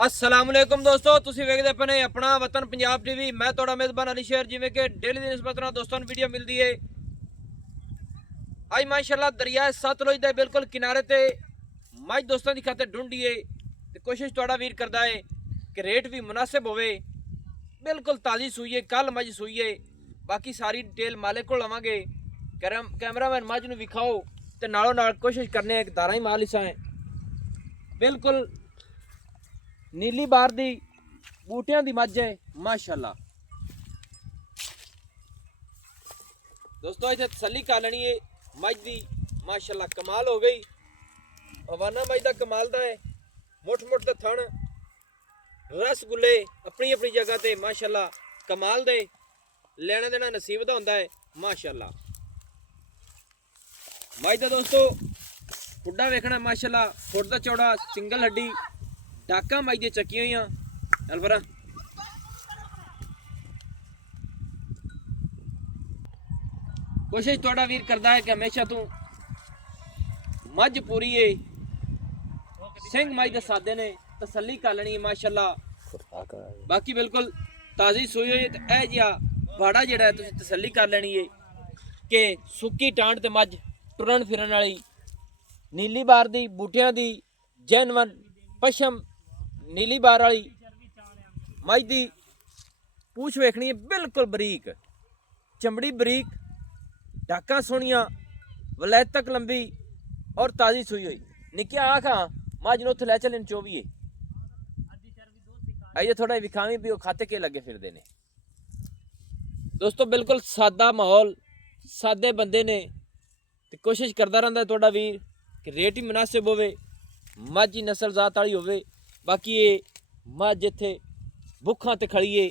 अस्सलामुअलैकुम दोस्तों, तुसी वेखदे पे ने अपना वतन पंजाब टीवी। मैं थोड़ा मेजबान अली शेर। जिमें कि डेली दी निस्बत नाल दोस्तों वीडियो मिलती है। आज माशाल्लाह दरिया सतलुज दे बिल्कुल किनारे ते मज दोस्तों की खातर ढूंढिए ते कोशिश थोड़ा वीर करता है कि रेट भी मुनासिब होवे। बिल्कुल ताज़ी सूई है, कल मज सूई है। बाकी सारी डिटेल मालिक को लवांगे। कैमरामैन मज नूं विखाओ ते नालों नाल कोशिश करने कि धारा ही माल इसा है। बिल्कुल नीली बार दी बूटियां दी मज है माशाल्लाह। दोस्तों इतने तसली कर लेनी है मज दी माशाल्लाह। कमाल हो गई। हवाना मज का कमाल दा है। मुठ मुठ ते थण रसगुल्ले अपनी अपनी जगह ते माशाल्लाह कमाल दे। लेना देना नसीब दा होंदा है माशाल्लाह। मज दा दोस्तों खुड्डा वेखना माशाल्लाह, फुट दा चौड़ा सिंगल हड्डी डाका मज दी चक्की हुई अलवरा। कोशिश थोड़ा वीर करता है कि हमेशा तू मज पूरी है। सिंह मज दे सादे ने तसली कर लेनी है माशाल्लाह। बाकी बिल्कुल ताज़ी सूई हुई है। ए जिहा बाड़ा जिहड़ा है तुसीं तसली कर लेनी है कि सुक्की टांड ते मज टुरन फिरन वाली नीली बार दी बूटियां दी जैनवन पशम नीली बार वाली मज दी। पूछ वेखनी है बिल्कुल बरीक, चमड़ी बरीक, डाका सोहनिया, वलैत तक लंबी और ताज़ी सूई हुई। निक्किया आखा मज नूं उत्थे लै चले 24 आइए थोड़ा विखावी भी खाते के लगे फिरदे ने। दोस्तों बिल्कुल सादा माहौल, सादे बंदे ने ते कोशिश करता रहता थोड़ा वीर कि रेट ही मुनासिब होवे, मज ही नस्ल जात वाली होवे। बाकी ये मज इत्थे भुखा ते खड़ी है।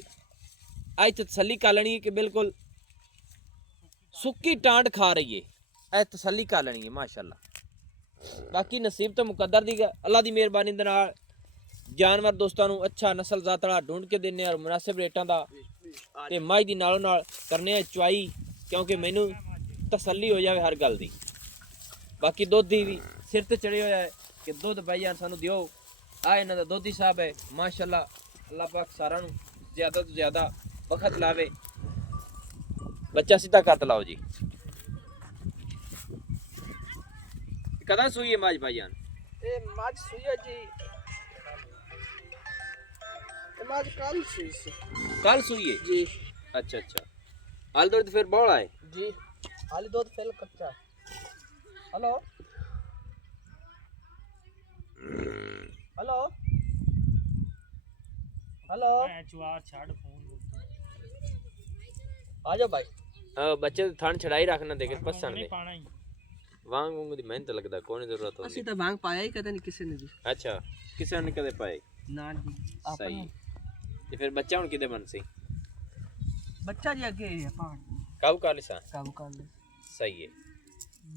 अज तो तसली कर लेनी है कि बिल्कुल सुक्की टांड खा रही है। अज तसली कर लेनी है माशाल्लाह। बाकी नसीब तो मुकद्दर दी अल्लाह की मेहरबानी दे नाल जानवर दोस्तों नूं अच्छा नस्ल जात वाला ढूंढ के देने और मुनासिब रेटां दा ते मज दी नालों नाल करने चुआई, क्योंकि मैनू तसली हो जाए हर गल दी। बाकी दुध दी भी सिर ते चढ़े होया है कि दुध भाई यार सानू दिओ। आ इन्हां दा दोधी साहब है माशाल्लाह। अल्लाह पाक सारा नूं ज़्यादा तो ज़्यादा वक्त लावे। बच्चा सीधा कट लाओ जी। कदा सूई है मज भाईजान? ए मज सुई है जी। मज कल सुई से। कल सूई है जी। अच्छा अच्छा। हाल दूध फिर बौड़ा है जी। हाली दूध फेल कच्चा। हेलो हेलो हेलो चुआर छाड़ फोन आ जाओ भाई। बच्चे थान छड़ाई रखना देखे पसंद नहीं दे पाना ही वांग वूंग दी मेहनत लगदा कोई जरूरत होती। ਅਸੀਂ ਤਾਂ ਵਾਂਗ ਪਾਇਆ ਹੀ ਕਦੇ ਨਹੀਂ ਕਿਸੇ ਨੇ ਜੀ। अच्छा किसे ने कदे पाए ਨਾ ਜੀ सही। ਆਪਣਾ ते फिर बच्चा हुन किदे बन सी ਬੱਚਾ ਜੀ ਅੱਗੇ ਆਪਾਂ काबू कर लिसा ਕੰਮ ਕਰ ਲੈ। सही है।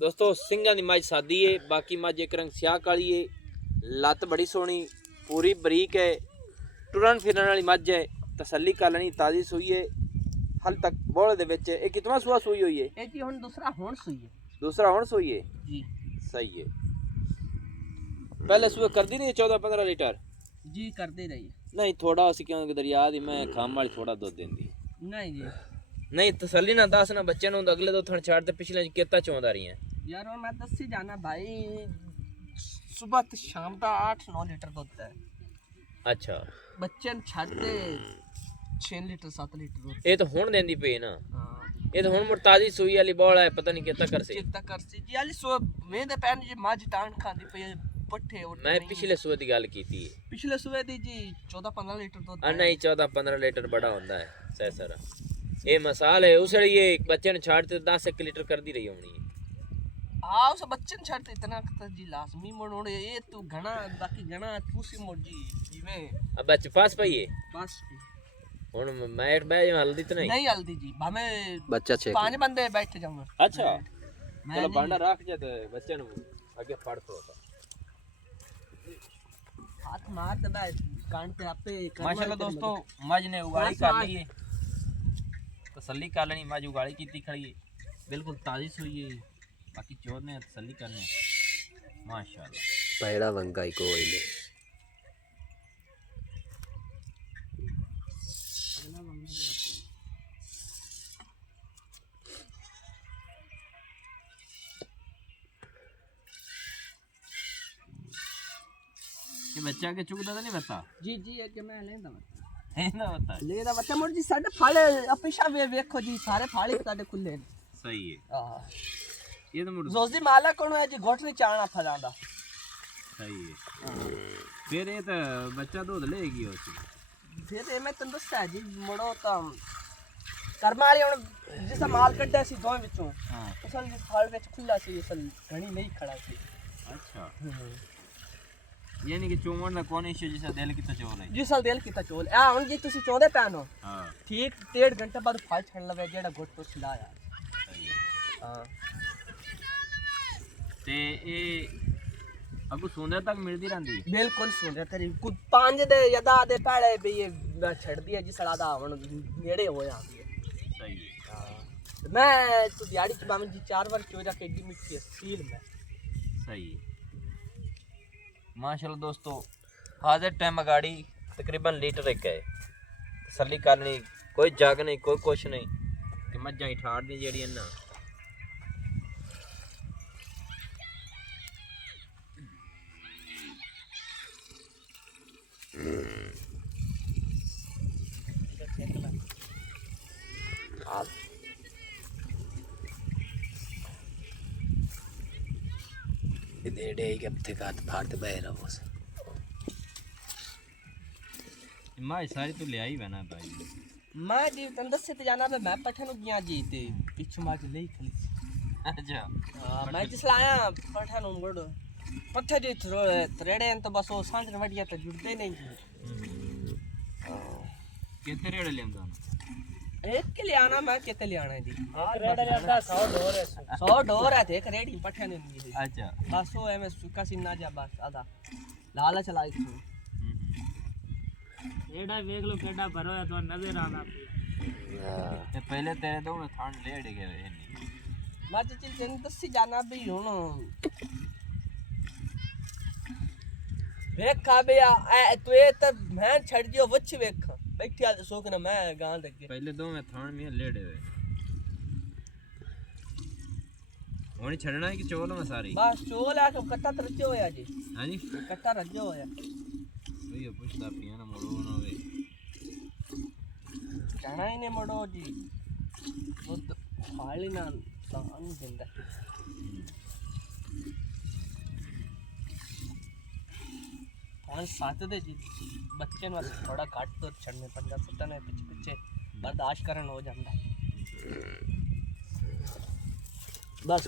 दोस्तों सिंगा दी मज सादी है। बाकी मज एक रंग स्याह काली है। लत बड़ी सोहनी पूरी बरीक है। टुरन फिरन वाली मज है। तसली कर लेनी ताज़ी सूई है। हल तक बोले दे विच ये कितना सुआ सूई हुई है? ਇਹ ਜੀ ਹੁਣ ਦੂਸਰਾ ਹੁਣ ਸੂਈ ਹੈ दूसरा हुण सूई है। जी। सही है। पहले सुबह कर दी नहीं 14-15 लीटर? जी करते रहिए। नहीं थोड़ा सी क्योंकि दरिया दी मैं खाम वाली थोड़ा दूध देंदी नहीं जी नहीं। तसली ना दस ना बच्चे नूं अगले दो थण छाड़ ते पिछले केता चौंदा रही हैं यार और मैं दस ही जाना भाई। सुबह तो शाम का 8-9 लीटर दूध है। अच्छा बच्चे ने छाते 6 लीटर 7 लीटर दूध। ये तो हुण देंदी पे ना। हाँ ये तो हुण मुर्ताजी सूई वाली बौल है पता नहीं केता कर सी। चेता कर सी जी आली सो वेंदे पैन जी मज टांड खांदी पई पट्ठे उठ मैं पिछले सुबह की गल की थी। पिछले सुबह दी जी 14-15 लीटर दूध। नहीं 14-15 लीटर बड़ा होता है सह सारा। ये मसाल है उस ये बच्चे ने छाड़ते 10-1 लीटर कर दी रही होनी है। हाँ उस बच्चे ने छाड़ते इतना तो जी लाजमी मोड़ ये तू घना बाकी घना पूसी मोड़ जी जिवें अब बच्चे पास पाई है बस हुण मैट बह जा हल्दी तो नहीं नहीं हल्दी जी भावे बच्चा 6 5 बंदे बैठ जाऊंगा। अच्छा चलो बांडा रख जा तो बच्चे नु आगे फड़ पड़ो हाथ मार दे भाई कान पे आपे माशाल्लाह दोस्तों मज ने उगाली कर ली है। तसल्ली कर लेनी मज उगाली की खड़ी है बिल्कुल ताज़ी सूई है। बाकी चोर ने तसल्ली करनी माशाल्लाह। पैड़ा वंगा ही कोई ਬੱਚਾ ਕੇ ਚੁਗਦਾ ਤਾਂ ਨਹੀਂ ਬਤਾ जी जी है कि मैं लेंदा बता ਹੈ ਨਾ ਬਤਾ लेदा बता मोर जी साडे फाले पिछा वेखो जी सारे फाले साडे खुले ने ਸਹੀ ਹੈ हां ਇਹ ਤਾਂ ਮੁੜ जोजी माला कोन है जी गोठली चाणा फलांदा ਸਹੀ ਹੈ ਫਿਰ ਇਹ ਤਾਂ ਬੱਚਾ ਦੁੱਧ ਲਏਗੀ ਉਸ फिर ये मैं तंदुरुस्त है जी मोड़ो तो कर्मा वाली हुन जिस माल कड्डा सी दोवें विचों ਹਾਂ असल जिस फाल विच खुला सी असल घणी नहीं खड़ा सी ਅੱਛਾ ਯਾਨੀ ਕਿ ਚੋਣ ਦਾ ਕੋਈ ਇਸ਼ੂ ਜਿਸਾ ਦਿਲ ਕੀਤਾ ਚੋਲ ਹੈ जिस साल दिल कीता चोल आ हुन जी तुसी चोंदे पैनो ਹਾਂ ठीक 1.5 घंटे बाद फल छड़ लवे जेड़ा गुट तो खिलाया ਸਹੀ ਹੈ हां ਤੇ ਇਹ ਅਗੂ ਸੋਨੇ ਤੱਕ ਮਿਲਦੀ ਰਹਿੰਦੀ ਹੈ बिल्कुल सुन रहा तेरी कुछ 5 दे या 10 दे पहले भी ये छड़ दिया जी सड़ा दा हुन नेड़े होया भी ਸਹੀ ਹੈ हां मैं तो दिहाड़ी च बामन जी 4 बार चोरा के एडी मिट्टी सील में सही है माशाल्लाह दोस्तों हाजिर टाइम गाड़ी तकरीबन लीटर एक है तसल्ली करनी कोई जग नहीं कोई कुछ नहीं कि मज्जां ही ठाड़ दी जेड़ी ना डेढ़े एक हफ्ते का फाट बह रहा बस मां सारी तो ले आई बना भाई मैं जी तन दसे ते जाना मैं पठन गया जी ते पिछ मार ले खली अच्छा हां मैं जिस लाया पठन मुड़ पत्थर जी थरेड़े तो बस वो सांझ वडिया तो जुड़ते नहीं जी कितने रेड़े लेंदा एक के ले आना मैं कितने ले आना जी रेड़ा लेंदा 100 डोर है 100 डोर है थे एक रेड़ी पठन नहीं अच्छा बस वो एम सुका सीना जा बस आधा लालच लाई थी रेड़ा देख लो केड़ा भरो है तो नजर आना ते पहले तेरे तो थान लेड़ गए नहीं मैं तो चल जन दसी जाना भी हुन वेख का बे ए तू ए त मैं छड़ दियो वछ वेख बैठी आ सोक ना मैं गां लगे पहले दो में थान में लेड़े हुए होनी छड़ना है कि चोल में सारी बस चोल आके कट्टा तरजो होया जी हां जी कट्टा रजो होया भैया पूछता पिया ना मोड़ो ना वे कहना ही ने मड़ो जी वो खाली ना तान दिंदा पांच सात दे जी बच्चे ने थोड़ा घट तो छड़ने 50-70 ने पीछे पीछे बर्दाश्त करन हो जांदा बस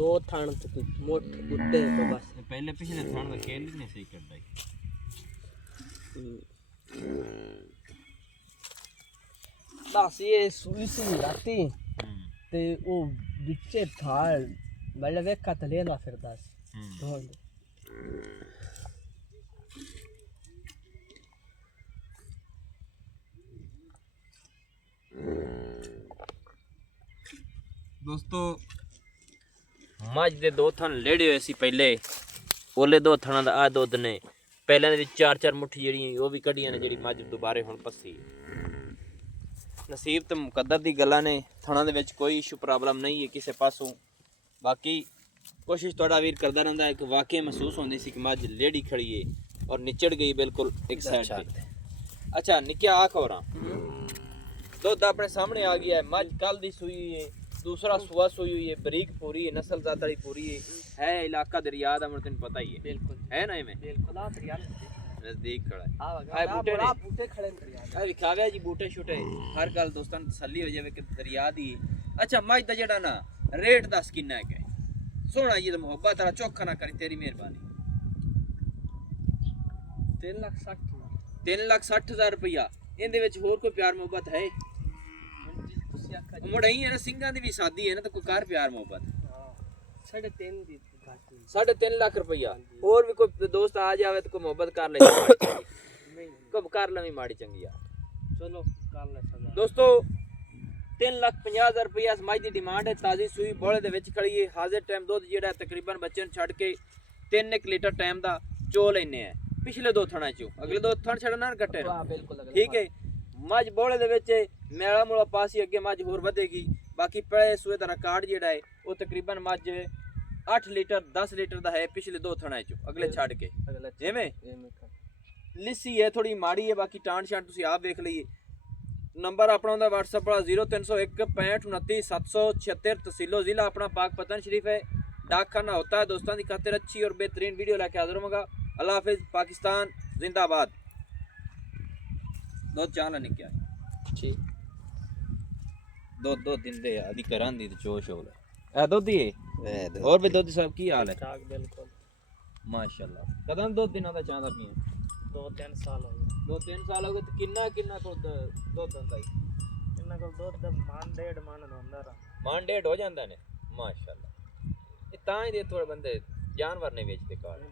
दो थान तक मोट बुड्ढे तो बस पहले पिछले थान में केल नहीं सही कर दाई बस ये सुई सी राती ते वो बिचे थाल बल्ले वेखा ते लेला फिरदा ढोल दोस्तों मझ ਦੇ ਦੋ ਥਣ ਲੇੜੇ ਹੋਏ ਸੀ ਪਹਿਲੇ ਉਹਲੇ ਦੋ ਥਣਾਂ ਦਾ ਆ ਦੁੱਧ ਨੇ ਪਹਿਲਾਂ ਦੇ ਵਿੱਚ 4-4 ਮੁੱਠੀ ਜਿਹੜੀਆਂ ਉਹ ਵੀ ਕੱਢੀਆਂ ਨੇ ਜਿਹੜੀ ਮੱਝ ਦੁਬਾਰੇ ਹੁਣ ਪੱਸੀ ਨਸੀਬ ਤੇ ਮੁਕੱਦਰ ਦੀ ਗੱਲਾਂ ਨੇ ਥਣਾਂ ਦੇ ਵਿੱਚ ਕੋਈ ਇਸ਼ੂ ਪ੍ਰੋਬਲਮ ਨਹੀਂ ਹੈ ਕਿਸੇ ਪਾਸੋਂ ਬਾਕੀ ਕੋਸ਼ਿਸ਼ ਤੁਹਾਡਾ ਵੀਰ ਕਰਦਾ ਰਹਿੰਦਾ ਹੈ ਕਿ ਵਾਕਿਆ ਮਹਿਸੂਸ ਹੁੰਦੀ ਸੀ ਕਿ ਮੱਝ ਲੇੜੀ ਖੜੀ ਹੈ ਔਰ ਨਿਚੜ ਗਈ ਬਿਲਕੁਲ ਇੱਕ ਸਾਈਡ ਤੇ ਅੱਛਾ ਨਿੱਕਿਆ ਆ ਖੋਰਾ ਦੁੱਧ ਆਪਣੇ ਸਾਹਮਣੇ ਆ ਗਿਆ ਹੈ ਮੱਝ ਕੱਲ ਦੀ ਸੂਈ ਹੈ दूसरा सुआ सोई हुई है बरीक पूरी है नस्ल ज़्यादा पूरी है इलाका दरिया दा मुझे पता ही है बिल्कुल है ना में बिल्कुल आ दरिया नजदीक खड़ा है आ बूटे ने बूटे खड़े दरिया आ विखावे जी बूटे छुटे हर गल दोस्तां तसल्ली हो जावे कि दरिया दी अच्छा मझ दा जेड़ा ना रेट दस किन्ना है सोना जी मोहब्बत तेरा चोखा ना करी तेरी मेहरबानी 3,60,000 रुपया इहदे विच होर कोई प्यार मोहब्बत है मुड़ई है ना सिंगा दी भी शादी है ना तो कोई कार प्यार मोहब्बत 3.5 दी 3.5 लाख रुपया और भी कोई दोस्त आ जावे तो कोई मोहब्बत कर ले नहीं कब कर लवी माड़ी चंगी यार चलो कर ले सदा दोस्तों 3,50,000 रुपया इस मझ दी डिमांड है ताजी सूई बोले दे विच खड़ी है हाजिर टाइम दुध जेड़ा तकरीबन बच्चे छड़ के 3-1 लीटर टाइम दा चो लेने है पिछले दो थणा चो अगले दो थण छड़ना घटे हां बिल्कुल ठीक है मझ बोले दे विच मेला मुला पासी अगे मझ होर वधेगी बाकी पहले सूए दा रिकॉर्ड जेड़ा है वो तकरीबन मझ 8 ਲੀਟਰ 10 ਲੀਟਰ ਦਾ ਹੈ ਪਿਛਲੇ 2 ਥਣਾ ਚੋਂ ਅਗਲੇ ਛੱਡ ਕੇ ਅਗਲਾ ਜਿਵੇਂ ਜਿਵੇਂ ਲਿੱਸੀ ਹੈ ਥੋੜੀ ਮਾੜੀ ਹੈ ਬਾਕੀ ਟਾਂਟ ਸ਼ਾਂਟ ਤੁਸੀਂ ਆਪ ਵੇਖ ਲਈਏ नंबर अपना होता व्हाट्सएप वाला 0301 65 29 776 तहसीलो जिला अपना पाक पतन शरीफ है डाक खाना होता है दोस्तों की खातिर अच्छी और बेहतरीन वीडियो लेके हाजिर होगा अल्लाह हाफिज पाकिस्तान जिंदाबाद दो चाल निकया ठीक दो दिन दे आदि करां दी चोश हो ए दो दी और भी दो सब की हाल है ठाक बिल्कुल माशाल्लाह कदम 2 दिनों का चांदा पिया 2-3 साल हो गए 2-3 साल हो गए तो किन्ना को दो दंदा ही ਇਹਨਾਂ ਕੋਲ ਦੁੱਧ ਮਨ ਡੇਢ ਮਨ ਹੁੰਦਾ ਰਹਾ ਮਨ ਡੇਢ ਹੋ ਜਾਂਦਾ ਨੇ ਮਾਸ਼ਾਅੱਲਾ ਇਹ ਤਾਂ ਹੀ ਦੇ ਥੋੜੇ ਬੰਦੇ ਜਾਨਵਰ ਨੇ ਵੇਚਦੇ ਕਾਲ